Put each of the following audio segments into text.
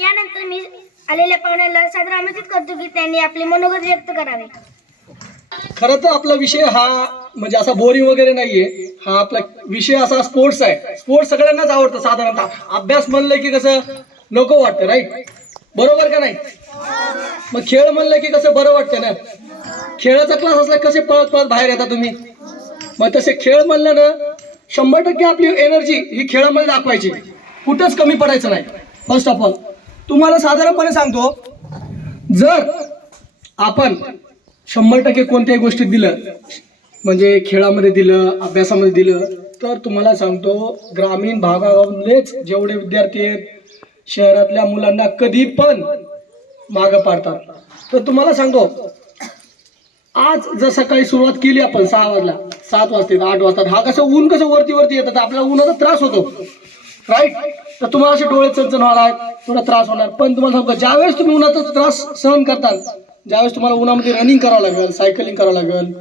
यानंतर मी आलेल्या पाहुण्याला सादर आमंत्रित करतो की त्यांनी आपले मनोगत व्यक्त करावे. खरं तर आपला विषय हा म्हणजे असा बोरिंग वगैरे नाहीये. हा आपला विषय असा स्पोर्ट्स आहे. स्पोर्ट्स सगळ्यांनाच आवडतं साधारणतः. अभ्यास म्हणलं की कसं नको वाटतं राईट बरोबर का नाही? मग खेळ म्हणलं की कसं बरं वाटतं ना? खेळाचा क्लास असला कसे पळत पळत बाहेर येता तुम्ही? मग तसे खेळ म्हणलं ना शंभर टक्के आपली एनर्जी ही खेळामध्ये दाखवायची. कुठंच कमी पडायचं नाही. फर्स्ट ऑफ ऑल तुम्हाला साधारणपणे सांगतो जर आपण शंभर टक्के कोणत्याही गोष्टीत दिलं म्हणजे खेळामध्ये दिलं अभ्यासामध्ये दिलं तर तुम्हाला सांगतो ग्रामीण भागामधलेच जेवढे विद्यार्थी आहेत शहरातल्या मुलांना कधी पण मागं पाडतात. तर तुम्हाला सांगतो आज जर सकाळी सुरुवात केली आपण सहा वाजला सात वाजता आठ वाजता हा कसं ऊन कसं वरती वरती येतात तर आपल्याला उन्हाचा त्रास होतो. राईट तर तुम्हाला असे डोळे चणचण होणार थोडा त्रास होणार. पण तुम्हाला सांगतो ज्यावेळेस तुम्ही उन्हाचा त्रास सहन करताल ज्यावेळेस तुम्हाला उन्हामध्ये रनिंग करावं लागेल सायकलिंग करावं लागेल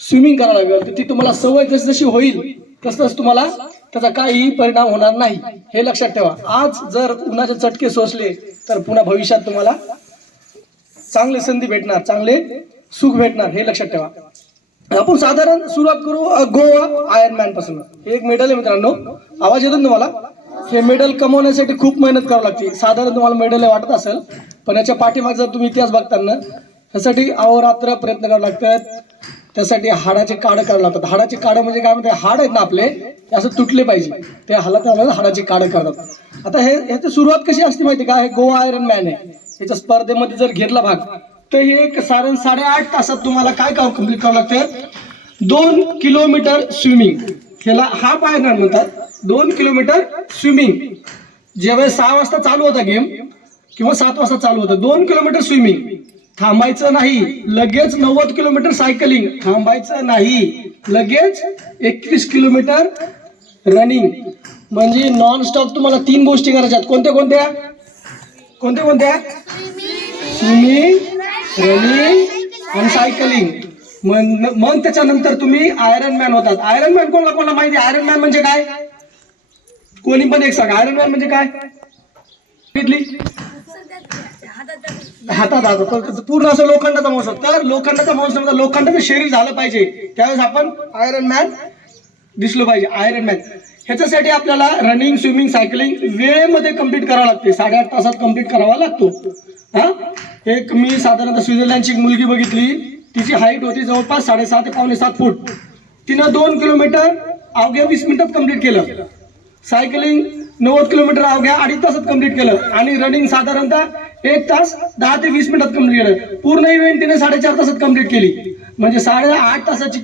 स्विमिंग करावं लागेल तर ती तुम्हाला सवय जशी जशी होईल तसं तसं तुम्हाला त्याचा काहीही परिणाम होणार नाही. हे लक्षात ठेवा. आज जर उन्हाचे चटके सोसले तर पुन्हा भविष्यात तुम्हाला चांगले संधी भेटणार चांगले सुख भेटणार हे लक्षात ठेवा. आपण साधारण सुरुवात करू गोवा आयर्न मॅनपासून. हे एक मेडल आहे मित्रांनो. आवाज येतो ना तुम्हाला? हे मेडल कमवण्यासाठी खूप मेहनत करावी लागते. साधारण तुम्हाला मेडल वाटत असेल पण याच्या पाठीमागे जर तुम्ही इतिहास बघताना त्यासाठी अहोरात्र प्रयत्न करावे लागतात. त्यासाठी हाडाचे काढं करावे लागतात. हाडाचे काढं म्हणजे काय म्हणते हाड आहेत ना आपले ते असं तुटले पाहिजे. ते हालात हाडाचे काढं करतात. आता हे ह्याची सुरुवात कशी असते माहिती का? हे गोवा आयरन मॅन आहे. याच्या स्पर्धेमध्ये जर घेतला भाग तर हे एक साधारण साडेआठ तासात तुम्हाला काय काम कंप्लीट करावं लागतं? दोन किलोमीटर स्विमिंग ह्याला हाफ आयरन म्हणतात. दोन किलोमीटर स्विमिंग ज्यावेळेस सहा वाजता चालू होता गेम किंवा सात वाजता चालू होतं दोन किलोमीटर स्विमिंग थांबायचं नाही. लगेच नव्वद किलोमीटर सायकलिंग थांबायचं नाही. लगेच एकवीस किलोमीटर रनिंग म्हणजे नॉन स्टॉप तुम्हाला तीन गोष्टी करायच्यात कोणत्या कोणत्या? कोणत्या कोणत्या? स्विमिंग रनिंग आणि सायकलिंग मग मग त्याच्यानंतर तुम्ही आयरन मॅन होतात. आयरन मॅन कोणाला कोणाला माहिती? आयरन मॅन म्हणजे काय? कोणी पण एक सांग. आयरन मॅन म्हणजे काय? हातात हातात पूर्ण असं लोखंडाचा मांस तर लोखंडाचा मांस नव्हता. लोखंडाचं शरीर झालं पाहिजे. त्यावेळेस आपण आयरन मॅन दिसलो पाहिजे. आयरन मॅन ह्याच्यासाठी आपल्याला रनिंग स्विमिंग सायकलिंग वेळेमध्ये कंप्लीट करावं लागते. साडेआठ तासात कंप्लीट करावा लागतो. हा? एक मी साधारणतः स्वित्झर्लंडची एक मुलगी बघितली. तिची हाईट होती जवळपास साडेसात ते पावणे सात फूट. तिनं दोन किलोमीटर अवघ्या वीस मिनिटात कंप्लीट केलं. सायकलिंग नव्वद किलोमीटर अवघ्या अडीच तासात कंप्लीट केलं. आणि रनिंग साधारणतः एक तास दहा ते वीस मिनिटात कंप्लीट केलं. पूर्ण इव्हेंट तिने साडेचार तासात कंप्लीट केली. म्हणजे साडेआठ तासाची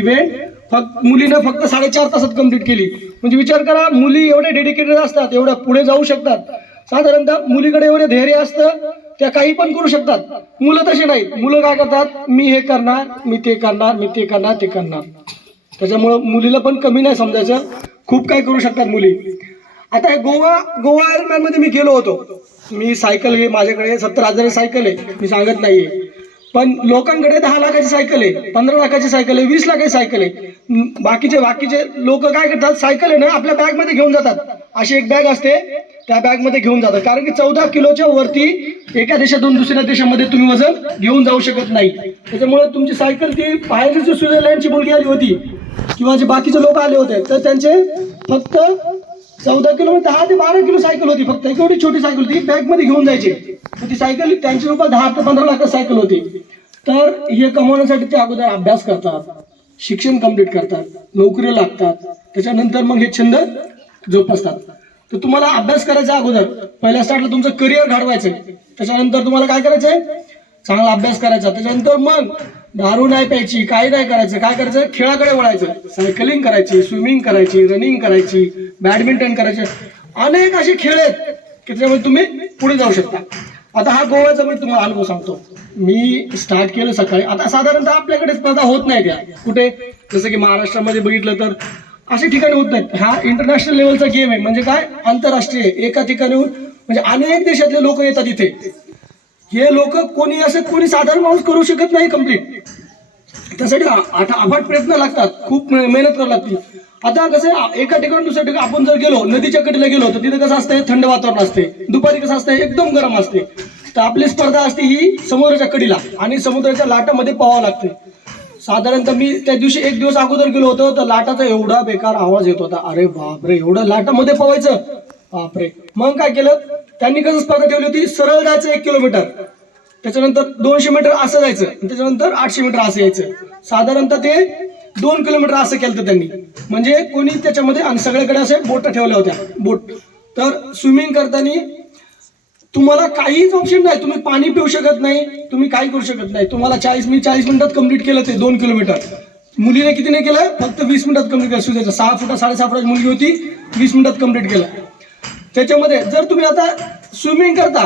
इव्हेंट फक्त मुलीनं फक्त साडेचार तासात कंप्लीट केली. म्हणजे विचार करा मुली एवढे डेडिकेटेड असतात एवढ्या पुढे जाऊ शकतात. साधारणतः मुलीकडे एवढे धैर्य असतं त्या काही पण करू शकतात. मुलं तसे नाहीत. मुलं काय करतात? मी हे करणार मी ते करणार मी ते करणार ते करणार. त्याच्यामुळं मुलीला पण कमी नाही समजायचं. खूप काय करू शकतात मुली. आता हे गोवा गोवा आयरनमॅन मी गेलो होतो. मी सायकल घे माझ्याकडे सत्तर हजार सायकल आहे. मी सांगत नाहीये. पण लोकांकडे दहा लाखाची सायकल आहे पंधरा लाखाची सायकल आहे वीस लाखाची सायकल आहे. बाकीचे बाकीचे लोक काय करतात सायकल आहे ना आपल्या बॅगमध्ये घेऊन जातात. अशी एक बॅग असते त्या बॅगमध्ये घेऊन जातात. कारण की चौदा किलोच्या वरती एका देशातून दुसऱ्या देशामध्ये तुम्ही वजन घेऊन जाऊ शकत नाही. त्याच्यामुळे तुमची सायकल ती बाहेरची स्विझरलँडची स्वित्झर्लंडची मुलगी आली होती किंवा जे बाकीचे लोक आले होते तर त्यांचे फक्त चौदा किलो म्हणजे दहा ते बारा किलो सायकल होती फक्त. एक एवढी छोटी सायकल होती बॅगमध्ये घेऊन जायची. तर ती सायकल त्यांची रुपये दहा ते पंधरा लाख सायकल होती. तर हे कमवण्यासाठी ते अगोदर अभ्यास करतात शिक्षण कंप्लीट करतात नोकरी लागतात. त्याच्यानंतर मग हे छंद जोपासतात. तर तुम्हाला अभ्यास करायचा अगोदर पहिल्या स्टार्टला तुमचं करिअर घडवायचंय. त्याच्यानंतर तुम्हाला काय करायचंय? चांगला अभ्यास करायचा. त्याच्यानंतर मग दारू नाही प्यायची काही नाही करायचं. काय करायचं? खेळाकडे वळायचं. सायकलिंग करायची स्विमिंग करायची रनिंग करायची बॅडमिंटन करायचे. अनेक असे खेळ आहेत की त्याच्यामध्ये तुम्ही पुढे जाऊ शकता. आता हा गोव्याचा मी तुम्हाला अनुभव सांगतो. मी स्टार्ट केलं सकाळी. आता साधारणतः आपल्याकडे स्पर्धा होत नाही त्या. कुठे? जसं की महाराष्ट्रामध्ये बघितलं तर अशा ठिकाणी होत नाहीत. हा इंटरनॅशनल लेवलचा गेम आहे. म्हणजे काय? आंतरराष्ट्रीय एका ठिकाणीहून म्हणजे अनेक देशातले लोक येतात इथे. हे लोक कोणी असं कोणी साधारण माणूस करू शकत नाही कंप्लीट त्यासाठी आता आठ अफाट प्रयत्न लागतात. खूप मेहनत करावी लागते. आता कसं एका ठिकाणी दुसऱ्या ठिकाणी आपण जर गेलो नदीच्या कडेला गेलो तर तिथे कसं असतंय थंड वातावरण असते. दुपारी कसं असतंय एकदम गरम असते. तर आपली स्पर्धा असते ही समुद्राच्या कडीला आणि समुद्राच्या लाटामध्ये पाहावं लागते साधारणतः मी त्या दिवशी एक दिवस अगोदर गेलो होतो तर लाटाचा एवढा बेकार आवाज येत होता. अरे बापरे एवढं लाटामध्ये पवायचं बापरे. मग काय केलं? त्यांनी कसं स्पर्धा ठेवली होती? सरळ जायचं एक किलोमीटर. त्याच्यानंतर दोनशे मीटर असं जायचं आणि त्याच्यानंतर आठशे मीटर असं यायचं. साधारणतः ते दोन किलोमीटर असं केलं होतं त्यांनी. म्हणजे कोणी त्याच्यामध्ये आणि सगळ्याकडे असे बोट ठेवल्या होत्या. बोट. तर स्विमिंग करताना तुम्हाला काहीच ऑप्शन नाही. तुम्ही पाणी पिऊ शकत नाही. तुम्ही काही करू शकत नाही. तुम्हाला चाळीस मी चाळीस मिनिटात कंप्लीट केलं ते दोन किलोमीटर. मुलीने किती नाही केलं? फक्त वीस मिनिटात कंप्लीट केलं. सुद्धा सहा फुटा साडेसहा फुटाची मुलगी होती. वीस मिनिटात कंप्लीट केलं. त्याच्यामध्ये जर तुम्ही आता स्विमिंग करता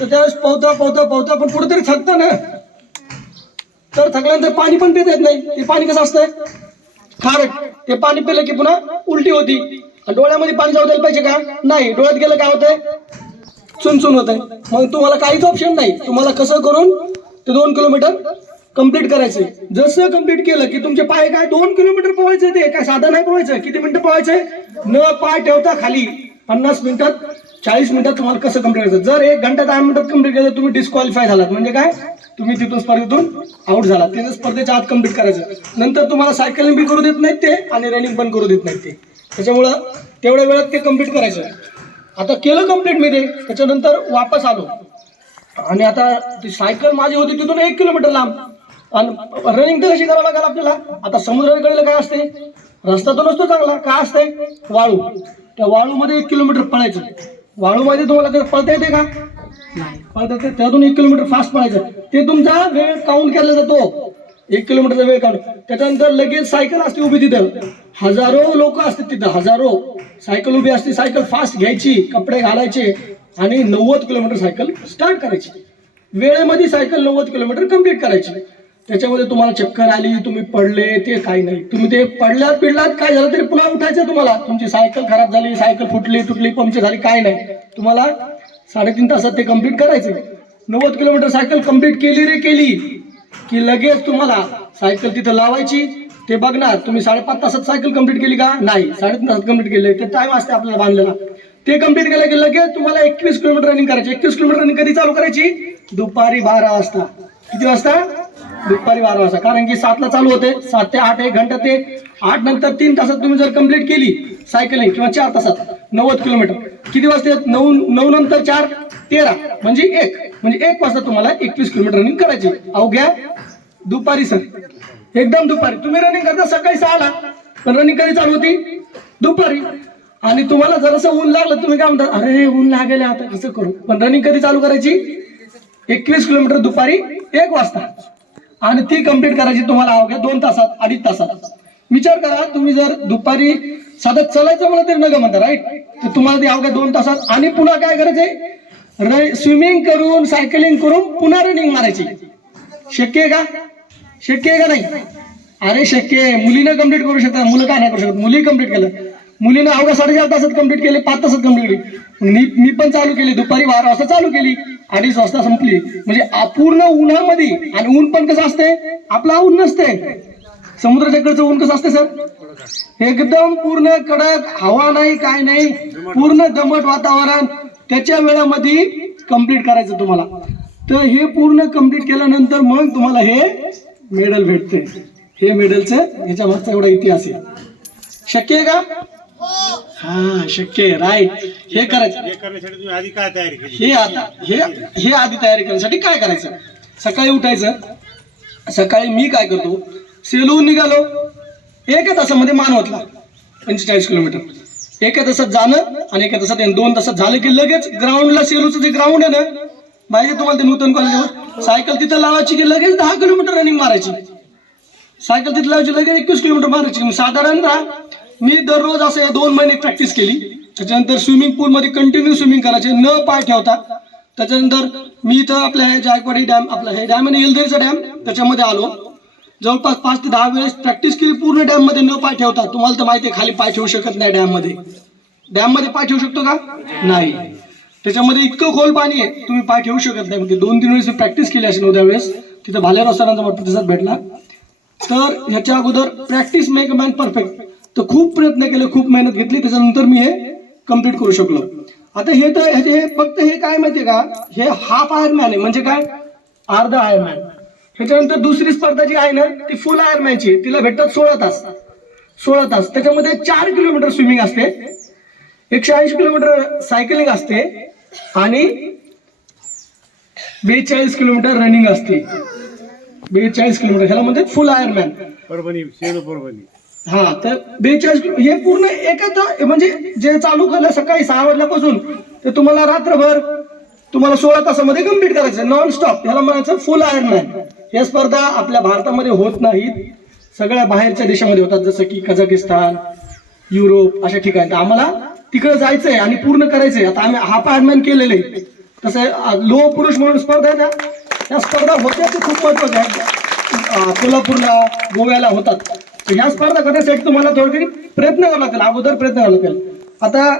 तर त्यावेळेस पवता पवता पवता पण कुठेतरी थकता ना. तर थकल्यानंतर पाणी पण पिता येत नाही. ते पाणी कसं असतंय? खारट. ते पाणी पिलं की पुन्हा उलटी होती. आणि डोळ्यामध्ये पाणी जाऊ द्यायला पाहिजे का? नाही. डोळ्यात गेलं काय होतंय? चुनचुन होत आहे मग तुम्हाला काहीच ऑप्शन नाही. तुम्हाला कसं करून ते दोन किलोमीटर कंप्लीट करायचंय. जसं कंप्लीट केलं की तुमचे पाय काय दोन किलोमीटर पोहायचं ते? काय साधं नाही पोहायचं? किती मिनिटं पोहायचंय? न पाय ठेवता खाली. पन्नास मिनिटात चाळीस मिनिटात तुम्हाला कसं कंप्लीट करायचं? जर एक घंटा दहा मिनिटात कंप्लीट केलं तर तुम्ही डिस्क्वालिफाय झालात. म्हणजे काय? तुम्ही तिथून स्पर्धेतून आउट झालात. ते स्पर्धेच्या आत कंप्लीट करायचं. नंतर तुम्हाला सायकलिंग बी करू देत नाहीत ते आणि रनिंग पण करू देत नाहीत ते. त्याच्यामुळं तेवढ्या वेळात ते कंप्लीट करायचं. आता केलं कंप्लीट मी ते. त्याच्यानंतर वापस आलो. आणि आता ती सायकल माझी होती तिथून एक किलोमीटर लांब. आणि रनिंग तर कशी करावं लागेल आपल्याला? आता समुद्राकडे काय असते? रस्ता तो नसतो चांगला. काय असतंय? वाळू. त्या वाळूमध्ये एक किलोमीटर पळायचं. वाळूमध्ये तुम्हाला कधी पळता येते का? नाही. पळता येते. त्यातून एक किलोमीटर फास्ट पळायचं. ते तुमचा वेळ काउंट केला जातो? एक किलोमीटरचा वेळ काढून. त्याच्यानंतर लगेच सायकल असते उभी तिथं. हजारो लोक असतात तिथं. हजारो. सायकल उभी असते. सायकल फास्ट घ्यायची कपडे घालायचे आणि नव्वद किलोमीटर सायकल स्टार्ट करायची. वेळेमध्ये सायकल नव्वद किलोमीटर कंप्लीट करायची. त्याच्यामध्ये तुम्हाला चक्कर आली तुम्ही पडले ते काही नाही. तुम्ही ते पडल्यात पिडलात काय झालं तरी पुन्हा उठायचं तुम्हाला. तुमची सायकल खराब झाली सायकल फुटली तुटली पंक्चर झाली काय नाही. तुम्हाला साडेतीन तासात ते कंप्लीट करायचे नव्वद किलोमीटर सायकल कंप्लीट केली रे केली. की लगेच तुम्हाला सायकल तिथं लावायची ते बघणार तुम्ही साडेपाच तासात सायकल कंप्लीट केली का? नाही. साडेतीन तासात कंप्लीट केले. ते टाईम असते आपल्याला बांधलेला. ते कंप्लीट केलं की लगेच तुम्हाला एकवीस किलोमीटर रनिंग करायची. एकवीस किलोमीटर रनिंग कधी चालू करायची? दुपारी बारा वाजता. किती वाजता? दुपारी बारा वाजता. कारण की सातला चालू होते. सात ते आठ एक घंटा ते आठ नंतर तीन तासात तुम्ही जर कंप्लीट केली सायकलिंग किंवा चार तासात नव्वद किलोमीटर किती वाजते? नऊ नऊ नंतर चार तेरा म्हणजे एक. म्हणजे एक वाजता तुम्हाला एकवीस किलोमीटर रनिंग करायची. अवघ्या दुपारी सर एकदम दुपारी. तुम्ही रनिंग करता सकाळी सहाला पण रनिंग कधी चालू होती? दुपारी. आणि तुम्हाला जरासं ऊन लागलं तुम्ही काय म्हणता अरे ऊन लागेल आता कसं करू? पण रनिंग कधी चालू करायची? एकवीस किलोमीटर दुपारी एक वाजता. आणि ती कंप्लीट करायची तुम्हाला अवघ्या दोन तासात अडीच तासात. विचार करा तुम्ही जर दुपारी साधं चलायचं म्हणलं तरी नका म्हणता राईट तर तुम्हाला ते अवघ्या दोन तासात. आणि पुन्हा काय करायचंय स्विमिंग करून सायकलिंग करून पुन्हा रनिंग मारायची. शक्य आहे का? शक्य आहे का नाही? अरे शक्य आहे. मुलीनं कंप्लीट करू शकतात मुलं काय नाही करू शकत? मुली कंप्लीट केलं. मुलीनं अवघ्या साडेचार तासात कंप्लीट केले पाच तासात कंप्लीट केली. मी मी पण चालू केली दुपारी बारा वाजता चालू केली. अडीच वाजता संपली. म्हणजे पूर्ण उन्हामध्ये आणि ऊन पण कसं असते आपला ऊन नसते समुद्राच्या कडचं ऊन कसं असते सर? एकदम पूर्ण कडक हवा नाही काय नाही. पूर्ण दमट वातावरण. त्याच्या वेळामध्ये कंप्लीट करायचं तुम्हाला. तर हे पूर्ण कंप्लीट केल्यानंतर मग तुम्हाला हे मेडल भेटते हे मेडलचं ह्याच्या मागचा एवढा इतिहास आहे. शक्य आहे का? हा शक्य आहे. राईट हे करायचं. हे करण्यासाठी तुम्ही आधी काय तयारी केली? हे आता हे हे आधी तयारी करण्यासाठी काय करायचं? सकाळी उठायचं. सकाळी मी काय करतो? सेलून निघालो. एका तासामध्ये मानवतला पंचेचाळीस किलोमीटर. एका तासात जाणं आणि एका तासात दोन तासात झालं की लगेच ग्राउंडला सेलूचं जे ग्राउंड आहे ना माहिती तुम्हाला ते नूतन कॉलेजवर सायकल तिथं लावायची की लगेच दहा किलोमीटर रनिंग मारायची. सायकल तिथं लावायची लगेच एकवीस किलोमीटर मारायची. साधारणतः मी दररोज असं या दोन महिने प्रॅक्टिस केली. त्याच्यानंतर स्विमिंग पूलमध्ये कंटिन्यू स्विमिंग करायचे. न पाय ठेवता त्याच्यानंतर मी इथं आपल्या हे जायकवाडी डॅम आपला हे डॅम आणि येलदरीचा डॅम त्याच्यामध्ये आलो. जवळपास पाच ते दहा वेळेस प्रॅक्टिस केली पूर्ण डॅममध्ये न पाय ठेवता तुम्हाला तर माहिती आहे खाली पाय ठेवू शकत नाही डॅममध्ये डॅममध्ये पाय ठेवू शकतो का? नाही. त्याच्यामध्ये इतकं खोल पाणी आहे तुम्ही पाय ठेवू शकत नाही. म्हणजे दोन तीन वेळेस प्रॅक्टिस केली असेल उद्या वेळेस तिथं भालेराव सरांचा मला प्रतिसाद भेटला. तर ह्याच्या अगोदर प्रॅक्टिस मेक मॅन परफेक्ट तर खूप प्रयत्न केले खूप मेहनत घेतली. त्याच्यानंतर मी हे कंप्लीट करू शकलो. आता हे तर ह्याचे हे फक्त हे काय माहितीये का? हे हाफ आयरमॅन आहे. म्हणजे काय? अर्धा आयरमॅन ह्याच्यानंतर दुसरी स्पर्धा जी आहे ना ती फुल आयरमॅनची तिला भेटतात सोळा तास. सोळा तास. त्याच्यामध्ये चार किलोमीटर स्विमिंग असते. एकशे ऐंशी किलोमीटर सायकलिंग असते. आणि बेचाळीस किलोमीटर रनिंग असते. बेचाळीस किलोमीटर. ह्याला म्हणजे फुल आयरमॅन परभणी परभणी. हा तर बेचाळीस किलो हे पूर्ण एकच म्हणजे जे चालू केलं सकाळी सहा वाजल्यापासून ते तुम्हाला रात्रभर तुम्हाला सोळा तासामध्ये कंप्लीट करायचं नॉन स्टॉप ह्याला म्हणायचं फुल आयरमॅन या स्पर्धा आपल्या भारतामध्ये होत नाहीत. सगळ्या बाहेरच्या देशामध्ये होतात जसं की कझाकिस्तान युरोप अशा ठिकाणी. तर आम्हाला तिकडे जायचंय आणि पूर्ण करायचंय आता आम्ही हाफ आयर्नमॅन केलेले तसं लोह पुरुष म्हणून स्पर्धा आहे त्या. स्पर्धा होत्या ते खूप महत्त्वाच्या आहेत कोल्हापूरला गोव्याला होतात. ह्या स्पर्धा करण्यासाठी तुम्हाला थोडं प्रयत्न करावा लागेल. अगोदर प्रयत्न करावा लागेल. आता